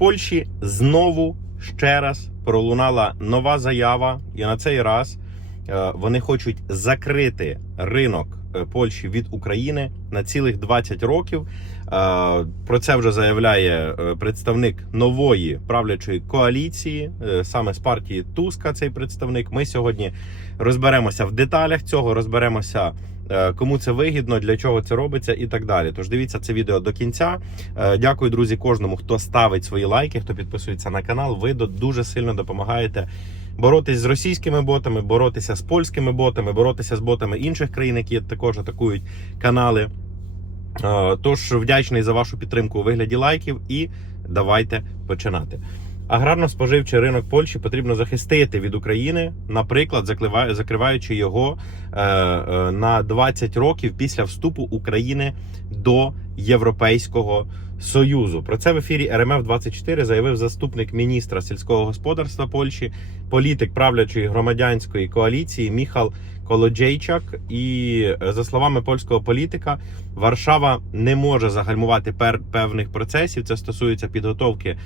Польщі знову ще раз пролунала нова заява, і на цей раз е, вони хочуть закрити ринок е, Польщі від України на цілих 20 років. Е, Про це вже заявляє представник нової правлячої коаліції, саме з партії Туска. Цей представник. Ми сьогодні розберемося в деталях цього, розберемося. Е, Кому це вигідно, для чого це робиться, і так далі. Тож дивіться це відео до кінця. Е, Дякую, друзі, кожному, хто ставить свої лайки, хто підписується на канал. Ви дуже сильно допомагаєте боротись з російськими ботами, боротися з польськими ботами, боротися з ботами інших країн, які також атакують канали. Е, Тож вдячний за вашу підтримку у вигляді лайків і давайте починати. Аграрно-споживчий ринок Польщі потрібно захистити від України, наприклад, закриваючи його е, е, на 20 років після вступу України до Європейського Союзу. Про це в ефірі РМФ 24 заявив заступник міністра сільського господарства Польщі, політик правлячої громадянської коаліції Міхал Колоджейчак. І е, за словами польського політика, Варшава не може загальмувати пер певних процесів. Це стосується підготовки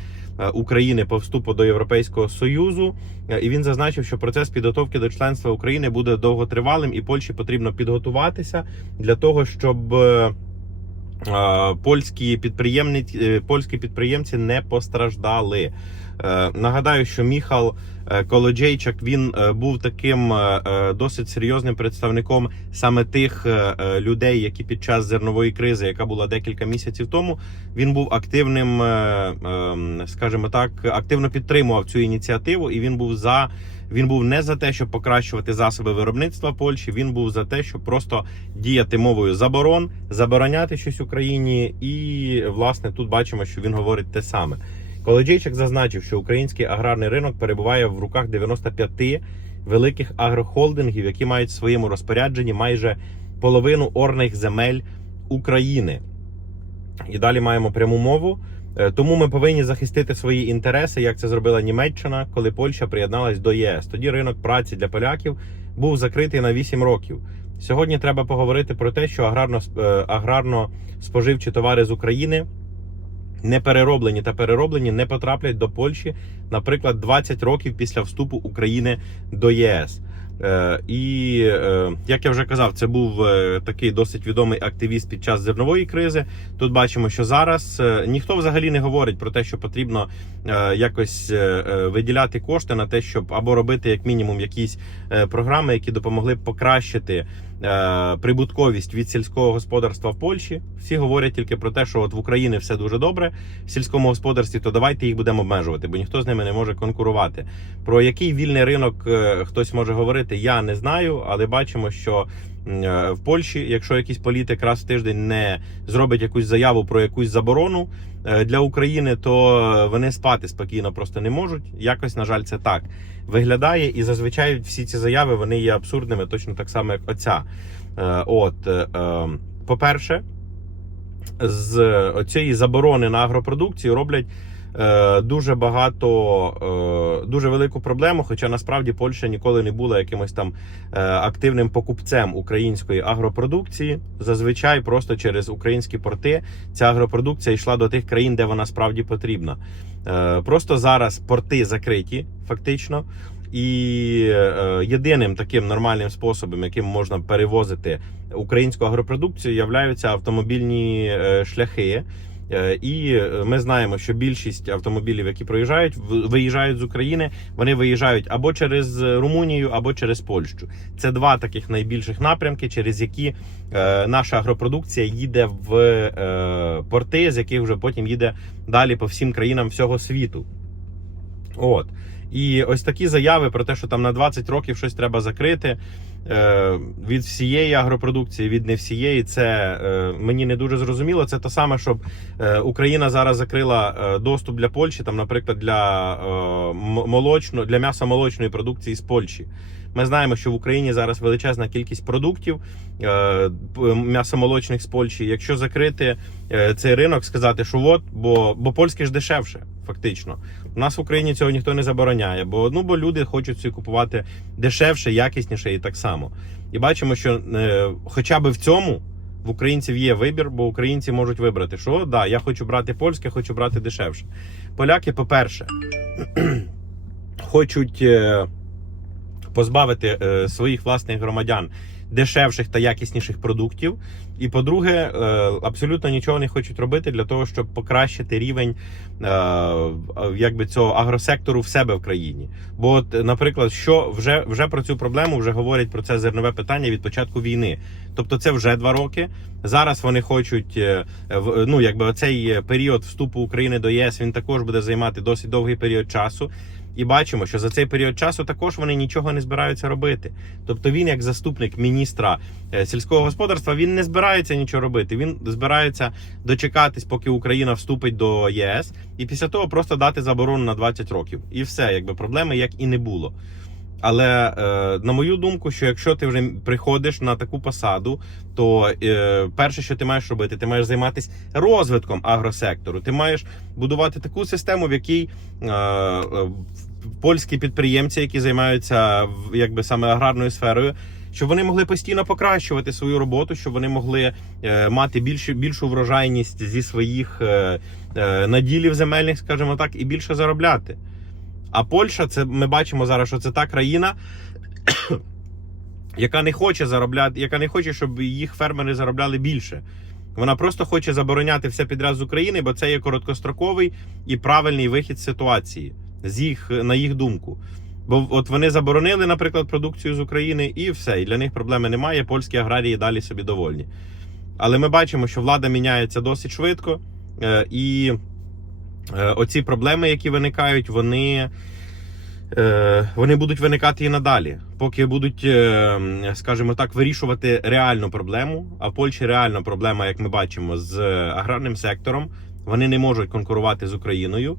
України по вступу до Європейського союзу. Е, І він зазначив, що процес підготовки до членства України буде довготривалим, і Польщі потрібно підготуватися для того, щоб. е, е, Польські підприємниці, е, польські підприємці не постраждали. Е, Нагадаю, що Міхал е, Колоджейчак він е, був таким досить серйозним представником саме тих людей, які під час зернової кризи, яка була декілька місяців тому, він був активним, е, е, скажімо так, активно підтримував цю ініціативу, і він був за. Він був не за те, щоб покращувати засоби виробництва Польщі. Він був за те, щоб просто діяти мовою заборон, забороняти щось Україні. І власне тут бачимо, що він говорить те саме. Колоджейчик зазначив, що український аграрний ринок перебуває в руках 95 великих агрохолдингів, які мають в своєму розпорядженні майже половину орних земель України. І далі маємо пряму мову. Е, Тому ми повинні захистити свої інтереси, як це зробила Німеччина, коли Польща приєдналась до ЄС. Тоді ринок праці для поляків був закритий на 8 років. Сьогодні треба поговорити про те, що е, аграрно-споживчі товари з України не перероблені та перероблені не потраплять до Польщі, наприклад, 20 років після вступу України до ЄС. Е, І е, як я вже казав, це був е, такий досить відомий активіст під час зернової кризи. Тут бачимо, що зараз ніхто взагалі не говорить про те, що потрібно якось виділяти кошти на те, щоб або робити як мінімум якісь програми, які допомогли б покращити прибутковість від сільського господарства в Польщі. Всі говорять тільки про те, що от в Україні все дуже добре в сільському господарстві, то давайте їх будемо обмежувати, бо ніхто з ними не може конкурувати. Про який вільний ринок е, хтось може говорити, я не знаю, але бачимо, що е, в Польщі, якщо якийсь політик раз в тиждень не зробить якусь заяву про якусь заборону е, для України, то вони спати спокійно просто не можуть. Якось, на жаль, це так виглядає, і зазвичай всі ці заяви вони є абсурдними, точно так само, як оця. Е, От, е, е, по-перше, з цієї заборони на агропродукцію роблять е, дуже багато, е, дуже велику проблему. Хоча насправді Польща ніколи не була якимось там е, активним покупцем української агропродукції. Зазвичай просто через українські порти ця агропродукція йшла до тих країн, де вона справді потрібна. Е, просто зараз порти закриті, фактично. І е, єдиним таким нормальним способом, яким можна перевозити українську агропродукцію, являються автомобільні е, шляхи. Е, І е, ми знаємо, що більшість автомобілів, які проїжджають, виїжджають з України, вони виїжджають або через Румунію, або через Польщу. Це два таких найбільших напрямки, через які е, наша агропродукція їде в е, порти, з яких вже потім їде далі по всім країнам всього світу. От. І ось такі заяви про те, що там на 20 років щось треба закрити е, від всієї агропродукції, від не всієї, це е, мені не дуже зрозуміло. Це те саме, щоб е, Україна зараз закрила е, доступ для Польщі, там, наприклад, для е, молочно, для м'яса молочної продукції з Польщі. Ми знаємо, що в Україні зараз величезна кількість продуктів е, м'ясомолочних з Польщі. Якщо закрити е, цей ринок, сказати, що от, бо, бо польське ж дешевше, фактично. У нас в Україні цього ніхто не забороняє, бо ну бо люди хочуть собі купувати дешевше, якісніше і так само. І бачимо, що е, хоча б в цьому В українців є вибір, бо українці можуть вибрати, що да, я хочу брати польське, хочу брати дешевше. Поляки, по-перше, хочуть позбавити е, своїх власних громадян дешевших та якісніших продуктів. І по-друге, е, абсолютно нічого не хочуть робити для того, щоб покращити рівень е, якби цього агросектору в себе в країні. Бо, от, наприклад, що вже, вже про цю проблему вже говорять про це зернове питання від початку війни. Тобто, це вже два роки. Зараз вони хочуть е, в- ну, якби цей період вступу України до ЄС він також буде займати досить довгий період часу. І бачимо, що за цей період часу також вони нічого не збираються робити. Тобто він, як заступник міністра е, сільського господарства, він не збирається нічого робити. Він збирається дочекатись, поки Україна вступить до ЄС, і після того просто дати заборону на 20 років. І все, якби проблеми як і не було. Але е, на мою думку, що якщо ти вже приходиш на таку посаду, то е, перше, що ти маєш робити, ти маєш займатися розвитком агросектору. Ти маєш будувати таку систему, в якій е, польські підприємці, які займаються якби саме аграрною сферою, щоб вони могли постійно покращувати свою роботу, щоб вони могли е, мати більше, більшу врожайність зі своїх е, е, наділів земельних, скажімо так, і більше заробляти. А Польща, це ми бачимо зараз, що це та країна, яка не хоче заробляти, яка не хоче, щоб їх фермери заробляли більше. Вона просто хоче забороняти все підряд з України, бо це є короткостроковий і правильний вихід з ситуації, з їх, на їх думку. Бо от вони заборонили, наприклад, продукцію з України, і все, і для них проблеми немає. Польські аграрії далі собі довольні. Але ми бачимо, що влада міняється досить швидко, е, і оці проблеми, які виникають, вони, е, вони будуть виникати і надалі, поки будуть, е, скажімо так, вирішувати реальну проблему. А в Польщі реальна проблема, як ми бачимо, з аграрним сектором. Вони не можуть конкурувати з Україною.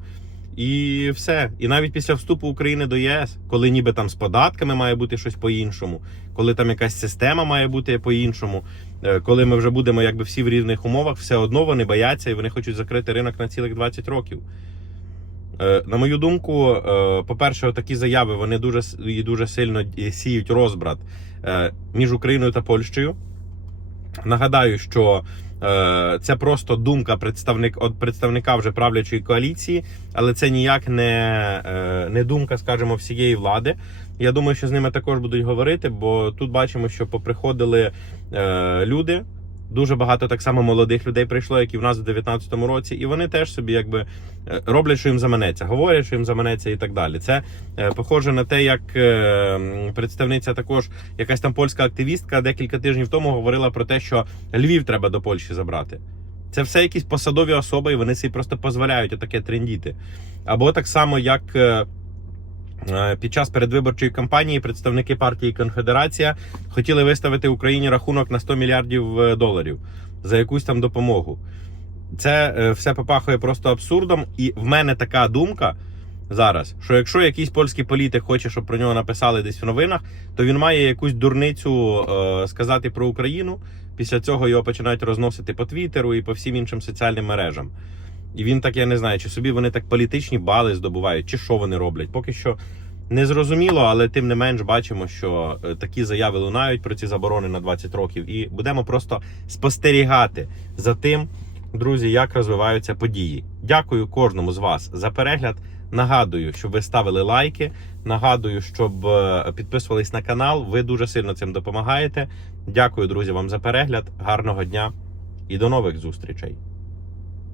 І все. І навіть після вступу України до ЄС, коли ніби там з податками має бути щось по-іншому, коли там якась система має бути по-іншому, е, коли ми вже будемо якби всі в рівних умовах, все одно вони бояться і вони хочуть закрити ринок на цілих 20 років. Е, На мою думку, е, по-перше, такі заяви вони дуже і дуже сильно сіють розбрат між Україною та Польщею. Нагадаю, що е, це просто думка представник от представника вже правлячої коаліції, але це ніяк не, е, не думка, скажімо, всієї влади. Я думаю, що з ними також будуть говорити, бо тут бачимо, що поприходили е, люди. Дуже багато так само молодих людей прийшло, як і в нас в 19-му році, і вони теж собі якби е, роблять, що їм заманеться, говорять, що їм заманеться, і так далі. Це е, похоже на те, як е, представниця також якась там польська активістка декілька тижнів тому говорила про те, що Львів треба до Польщі забрати. Це все якісь посадові особи, і вони собі просто дозволяють отаке трендіти. Або так само, як е, під час передвиборчої кампанії представники партії Конфедерація хотіли виставити Україні рахунок на 100 мільярдів е, доларів за якусь там допомогу. Це е, все попахує просто абсурдом, і в мене така думка зараз, що якщо якийсь польський політик хоче, щоб про нього написали десь в новинах, то він має якусь дурницю е, сказати про Україну. Після цього його починають розносити по Твіттеру і по всім іншим соціальним мережам. І він так, я не знаю, чи собі вони так політичні бали здобувають, чи що вони роблять. Поки що не зрозуміло, але тим не менш бачимо, що е, такі заяви лунають про ці заборони на 20 років, і будемо просто спостерігати за тим, друзі, як розвиваються події. Дякую кожному з вас за перегляд. Нагадую, щоб ви ставили лайки. Нагадую, щоб е, підписувались на канал. Ви дуже сильно цим допомагаєте. Дякую, друзі, вам за перегляд. Гарного дня і до нових зустрічей.